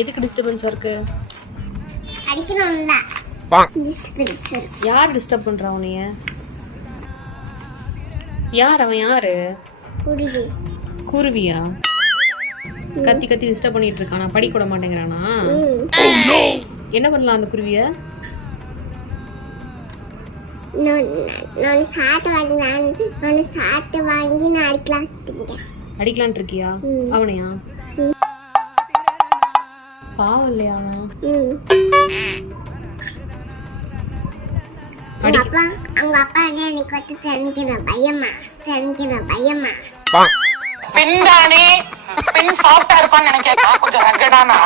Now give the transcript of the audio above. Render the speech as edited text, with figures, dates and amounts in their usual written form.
எதுக்கு டிஸ்டர்பன்ஸா இருக்கு? அடிக்கணும்ல. யார் டிஸ்டர்ப் பண்றா உன்னைய? யார் அவன்? யாரு? குருவி. குருவியா? கத்தி கத்தி டிஸ்டர்ப் பண்ணிட்டு இருக்கானா? படிக்க விட மாட்டேங்கிறானா? என்ன பண்ணலாம் அந்த குருவிய? நான் சாத்து வாங்கி நான் அடிக்கலான்ட்டு இருக்கியா அவனையா? பாவம் இல்லையா அவன்? அவங்க அப்பா எனக்கு வந்து தெரிஞ்சிடும் பயமா பெண் தானே, பெண் சாஃப்டா இருப்பான்னு நினைக்கிறேன். கொஞ்சம் ரகடானா